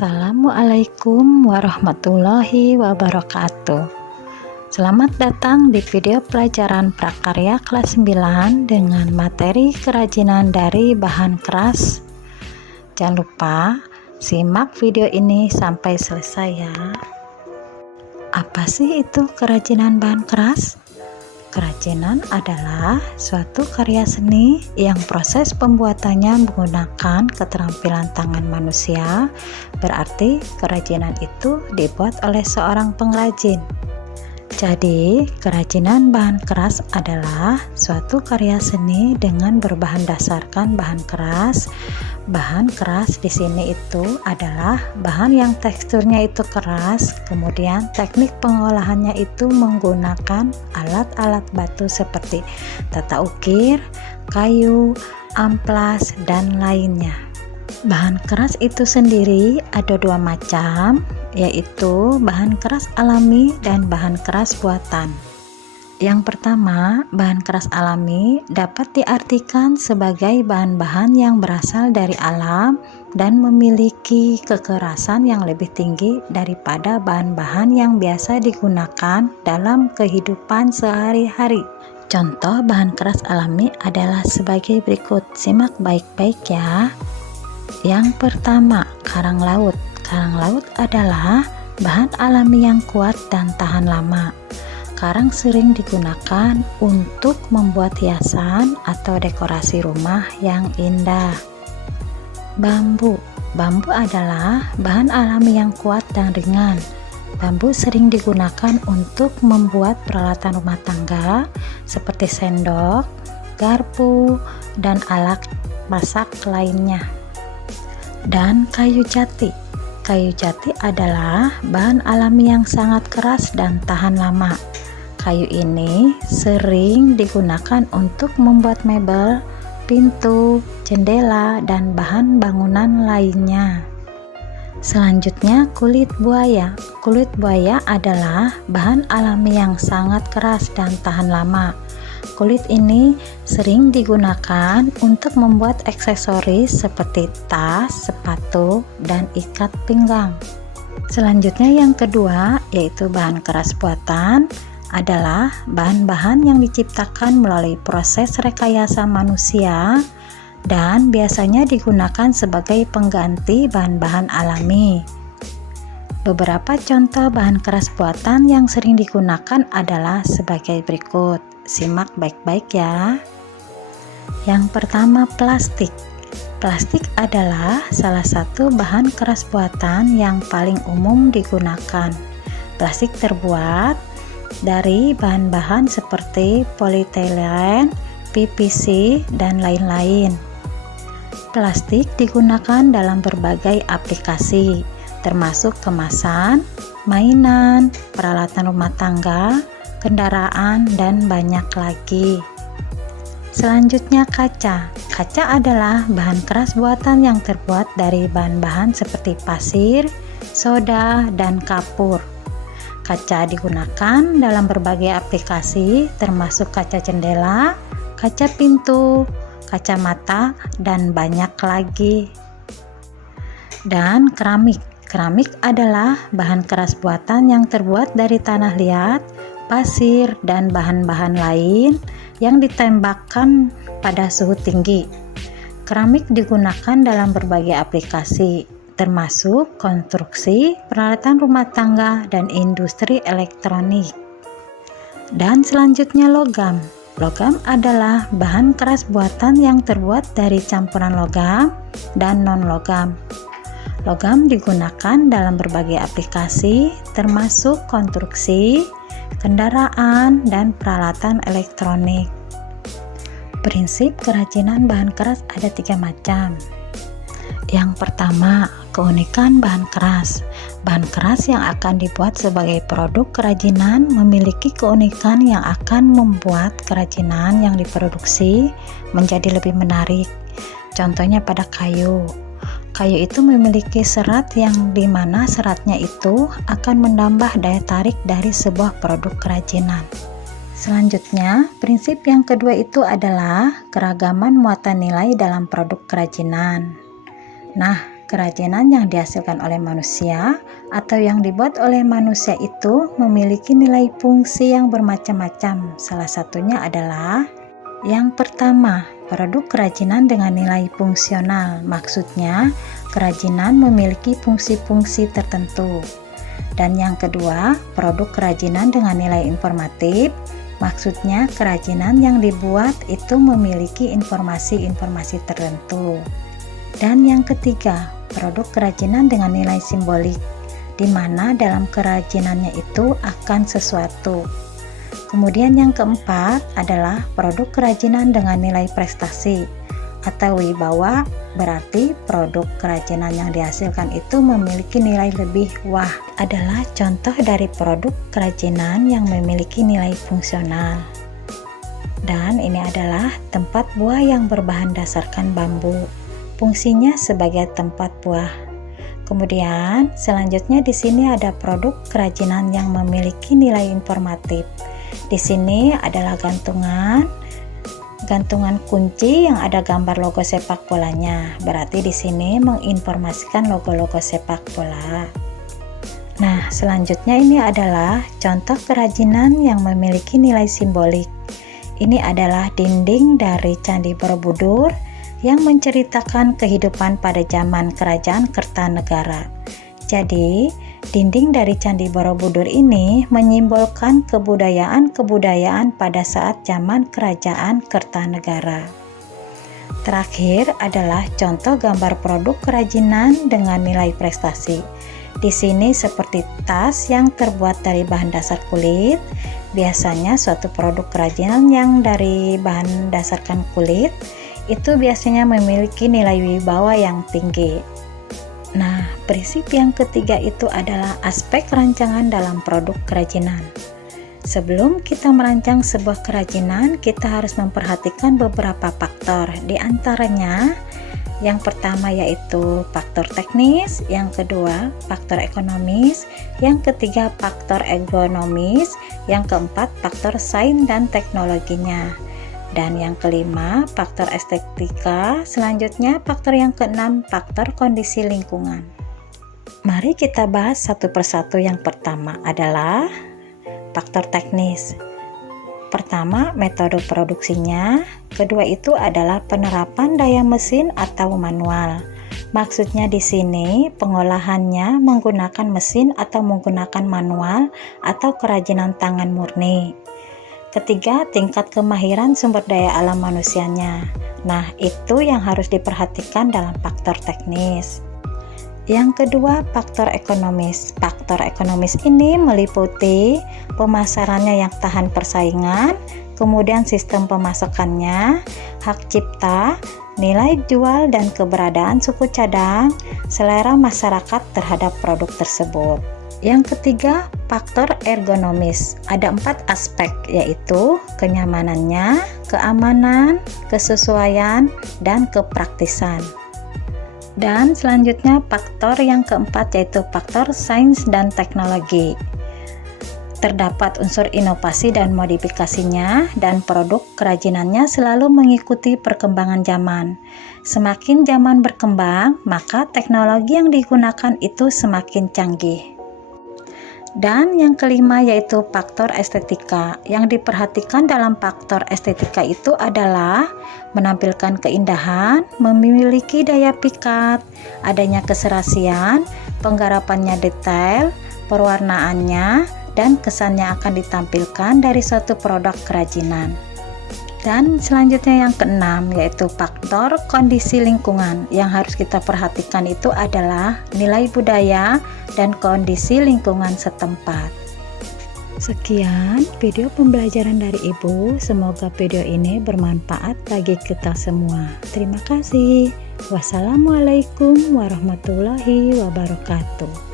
Assalamualaikum warahmatullahi wabarakatuh. Selamat datang di video pelajaran prakarya kelas 9 dengan materi kerajinan dari bahan keras. Jangan lupa simak video ini sampai selesai ya. Apa sih itu kerajinan bahan keras? Kerajinan adalah suatu karya seni yang proses pembuatannya menggunakan keterampilan tangan manusia. Berarti kerajinan itu dibuat oleh seorang pengrajin. Jadi, kerajinan bahan keras adalah suatu karya seni dengan berbahan dasarkan bahan keras. Bahan keras di sini itu adalah bahan yang teksturnya itu keras, kemudian teknik pengolahannya itu menggunakan alat-alat batu seperti tata ukir, kayu, amplas, dan lainnya. Bahan keras itu sendiri ada dua macam, yaitu bahan keras alami dan bahan keras buatan. Yang pertama, bahan keras alami dapat diartikan sebagai bahan-bahan yang berasal dari alam dan memiliki kekerasan yang lebih tinggi daripada bahan-bahan yang biasa digunakan dalam kehidupan sehari-hari. Contoh bahan keras alami adalah sebagai berikut, simak baik-baik ya. Yang pertama, karang laut. Karang laut adalah bahan alami yang kuat dan tahan lama. Karang sering digunakan untuk membuat hiasan atau dekorasi rumah yang indah. Bambu. Bambu adalah bahan alami yang kuat dan ringan. Bambu sering digunakan untuk membuat peralatan rumah tangga seperti sendok, garpu, dan alat masak lainnya. Dan kayu jati. Kayu jati adalah bahan alami yang sangat keras dan tahan lama. Kayu ini sering digunakan untuk membuat mebel, pintu, jendela, dan bahan bangunan lainnya. Selanjutnya, kulit buaya. Kulit buaya adalah bahan alami yang sangat keras dan tahan lama. Kulit ini sering digunakan untuk membuat aksesoris seperti tas, sepatu, dan ikat pinggang. Selanjutnya yang kedua, yaitu bahan keras buatan, adalah bahan-bahan yang diciptakan melalui proses rekayasa manusia dan biasanya digunakan sebagai pengganti bahan-bahan alami. Beberapa contoh bahan keras buatan yang sering digunakan adalah sebagai berikut. Simak baik-baik ya. Yang pertama, plastik. Plastik adalah salah satu bahan keras buatan yang paling umum digunakan. Plastik terbuat dari bahan-bahan seperti polietilen, PVC, dan lain-lain. Plastik digunakan dalam berbagai aplikasi, termasuk kemasan, mainan, peralatan rumah tangga, kendaraan, dan banyak lagi. Selanjutnya kaca. Kaca adalah bahan keras buatan yang terbuat dari bahan-bahan seperti pasir, soda, dan kapur. Kaca digunakan dalam berbagai aplikasi, termasuk kaca jendela, kaca pintu, kacamata, dan banyak lagi. Dan keramik. Keramik adalah bahan keras buatan yang terbuat dari tanah liat, pasir, dan bahan-bahan lain yang ditembakkan pada suhu tinggi. Keramik digunakan dalam berbagai aplikasi, termasuk konstruksi, peralatan rumah tangga, dan industri elektronik. Dan selanjutnya logam. Logam adalah bahan keras buatan yang terbuat dari campuran logam dan non-logam. Logam digunakan dalam berbagai aplikasi, termasuk konstruksi, kendaraan, dan peralatan elektronik. Prinsip kerajinan bahan keras ada 3 macam. Yang pertama, keunikan bahan keras. Bahan keras yang akan dibuat sebagai produk kerajinan memiliki keunikan yang akan membuat kerajinan yang diproduksi menjadi lebih menarik. Contohnya pada kayu. Kayu itu memiliki serat yang dimana seratnya itu akan menambah daya tarik dari sebuah produk kerajinan. Selanjutnya, prinsip yang kedua itu adalah keragaman muatan nilai dalam produk kerajinan. Nah, kerajinan yang dihasilkan oleh manusia atau yang dibuat oleh manusia itu memiliki nilai fungsi yang bermacam-macam. Salah satunya adalah yang pertama, produk kerajinan dengan nilai fungsional. Maksudnya, kerajinan memiliki fungsi-fungsi tertentu. Dan yang kedua, produk kerajinan dengan nilai informatif. Maksudnya, kerajinan yang dibuat itu memiliki informasi-informasi tertentu. Dan yang ketiga, produk kerajinan dengan nilai simbolik, di mana dalam kerajinannya itu akan sesuatu. Kemudian yang keempat adalah produk kerajinan dengan nilai prestasi atau wibawa, berarti produk kerajinan yang dihasilkan itu memiliki nilai lebih. Wah, adalah contoh dari produk kerajinan yang memiliki nilai fungsional. Dan ini adalah tempat buah yang berbahan dasarkan bambu. Fungsinya sebagai tempat buah. Kemudian selanjutnya di sini ada produk kerajinan yang memiliki nilai informatif. Di sini adalah gantungan kunci yang ada gambar logo sepak bolanya. Berarti di sini menginformasikan logo-logo sepak bola. Nah, selanjutnya ini adalah contoh kerajinan yang memiliki nilai simbolik. Ini adalah dinding dari Candi Borobudur yang menceritakan kehidupan pada zaman Kerajaan Kertanegara. Jadi, dinding dari Candi Borobudur ini menyimbolkan kebudayaan-kebudayaan pada saat zaman Kerajaan Kertanegara. Terakhir adalah contoh gambar produk kerajinan dengan nilai prestasi. Di sini seperti tas yang terbuat dari bahan dasar kulit. Biasanya suatu produk kerajinan yang dari bahan dasarkan kulit itu biasanya memiliki nilai wibawa yang tinggi. Nah, prinsip yang ketiga itu adalah aspek rancangan dalam produk kerajinan. Sebelum kita merancang sebuah kerajinan, kita harus memperhatikan beberapa faktor. Di antaranya, yang pertama yaitu faktor teknis, yang kedua faktor ekonomis, yang ketiga faktor ergonomis, yang keempat faktor sains dan teknologinya. Dan yang kelima, faktor estetika. Selanjutnya, faktor yang keenam, faktor kondisi lingkungan. Mari kita bahas satu persatu. Yang pertama adalah faktor teknis. Pertama, metode produksinya. Kedua itu adalah penerapan daya mesin atau manual. Maksudnya di sini pengolahannya menggunakan mesin atau menggunakan manual atau kerajinan tangan murni. Ketiga, tingkat kemahiran sumber daya alam manusianya. Nah, itu yang harus diperhatikan dalam faktor teknis. Yang kedua, faktor ekonomis. Faktor ekonomis ini meliputi pemasarannya yang tahan persaingan, kemudian sistem pemasakannya, hak cipta, nilai jual dan keberadaan suku cadang, selera masyarakat terhadap produk tersebut. Yang ketiga, faktor ergonomis. Ada 4 aspek, yaitu kenyamanannya, keamanan, kesesuaian, dan kepraktisan. Dan selanjutnya faktor yang keempat yaitu faktor sains dan teknologi. Terdapat unsur inovasi dan modifikasinya, dan produk kerajinannya selalu mengikuti perkembangan zaman. Semakin zaman berkembang, maka teknologi yang digunakan itu semakin canggih. Dan yang kelima yaitu faktor estetika. Yang diperhatikan dalam faktor estetika itu adalah menampilkan keindahan, memiliki daya pikat, adanya keserasian, penggarapannya detail, perwarnaannya, dan kesannya akan ditampilkan dari suatu produk kerajinan. Dan selanjutnya yang keenam yaitu faktor kondisi lingkungan. Yang harus kita perhatikan itu adalah nilai budaya dan kondisi lingkungan setempat. Sekian video pembelajaran dari Ibu. Semoga video ini bermanfaat bagi kita semua. Terima kasih. Wassalamualaikum warahmatullahi wabarakatuh.